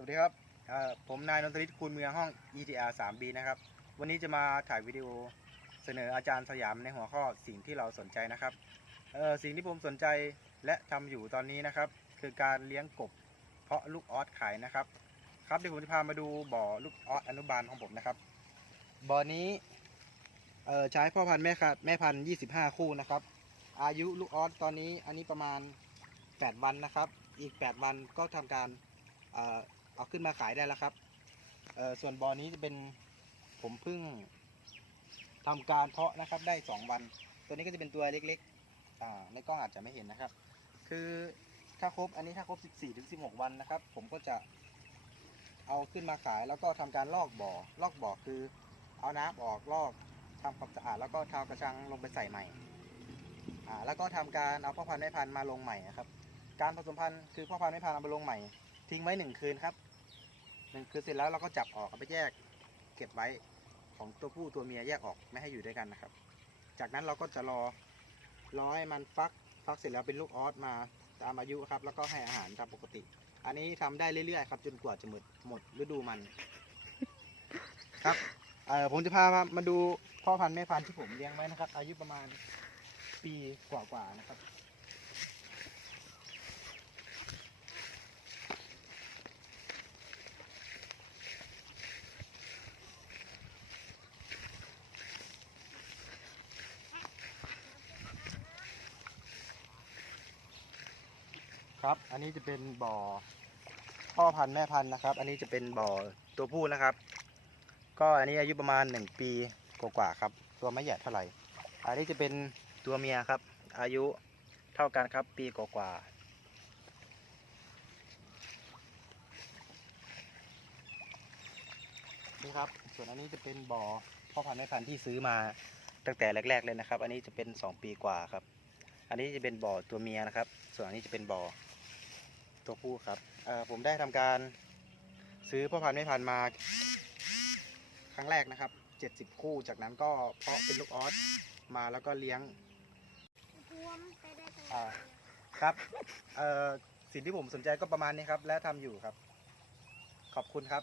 วัสดีครับ ผมนายนนทริศคูณเมืองห้อง ETR 3B นะครับ วันนี้จะมาถ่ายวิดีโอเสนออาจารย์สยามในหัวข้อสิ่งที่เราสนใจนะครับ สิ่งที่ผมสนใจและทำอยู่ตอนนี้นะครับ คือการเลี้ยงกบเพาะลูกออสขายนะครับ ครับเดี๋ยวผมจะพามาดูบ่อลูกออสอนุบาลของผมนะครับ บ่อนี้ใช้พ่อพันธุ์แม่ค่ะแม่พันธุ์25 คู่นะครับ อายุลูกออสตอนนี้อันนี้ประมาณ 8 วันนะครับ อีก 8 วันก็ทำการ เอาขึ้นมาขายได้แล้วครับเอ่อส่วนบ่อนี้จะเป็นผมเพิ่งทำการเพาะนะครับได้ 2 วัน ตัวนี้ก็จะเป็นตัวเล็กๆอ่าในกล้องอาจจะไม่เห็นนะครับ คือถ้าครบอันนี้ถ้าครบ 14ถึง16 วันนะครับ ผมก็จะเอาขึ้นมาขายแล้วก็ทำการลอกบ่อลอกบ่อคือ เอาน้ำออกลอกทำความสะอาดแล้วก็ทากระชังลงไปใส่ใหม่อ่าแล้วก็ทำการเอาพ่อพันธุ์แม่พันธุ์มาลงใหม่นะครับ การผสมพันธุ์คือพ่อพันธุ์แม่พันธุ์เอาไปลงใหม่ ทิ้งไว้หนึ่งคืนครับ นึ่งคืนเสร็จแล้วเราก็จับออกเอาไปแยกเก็บไว้ของตัวผู้ตัวเมียแยกออกไม่ให้อยู่ด้วยกันนะครับ จากนั้นเราก็จะรอรอให้มันฟักฟักเสร็จแล้วเป็นลูกออสมาตามอายุครับ แล้วก็ให้อาหารตามปกติ อันนี้ทำได้เรื่อยๆครับจนกว่าจะหมดหมดฤดูมัน ครับเออผมจะพามาดูพ่อพันธุ์แม่พันธุ์ที่ผมเลี้ยงไว้นะครับ อายุประมาณปีกว่าๆนะครับ ครับ อันนี้จะเป็นบ่อพ่อพันธุ์แม่พันธุ์นะครับ อันนี้จะเป็นบ่อตัวผู้นะครับ ก็อันนี้อายุประมาณหนึ่งปีกว่าๆครับ ตัวไม่ใหญ่เท่าไหร่ อันนี้จะเป็นตัวเมียครับ อายุเท่ากันครับ ปีกว่าๆนี่ครับ ส่วนอันนี้จะเป็นบ่อพ่อพันธุ์แม่พันธุ์ที่ซื้อมาตั้งแต่แรก ๆ เลยนะครับ อันนี้จะเป็นสองปีกว่าครับ อันนี้จะเป็นบ่อตัวเมียนะครับ ส่วนอันนี้จะเป็นบ่อตัวผู้ครับเอ่อผมได้ทำการซื้อพ่อพันธุ์แม่พันธุ์มา ครั้งแรกนะครับ 70 คู่ จากนั้นก็เพาะเป็นลูกออสมาแล้วก็เลี้ยงอ่าครับเอ่อสิ่งที่ผมสนใจก็ประมาณนี้ครับ และทำอยู่ครับ ขอบคุณครับ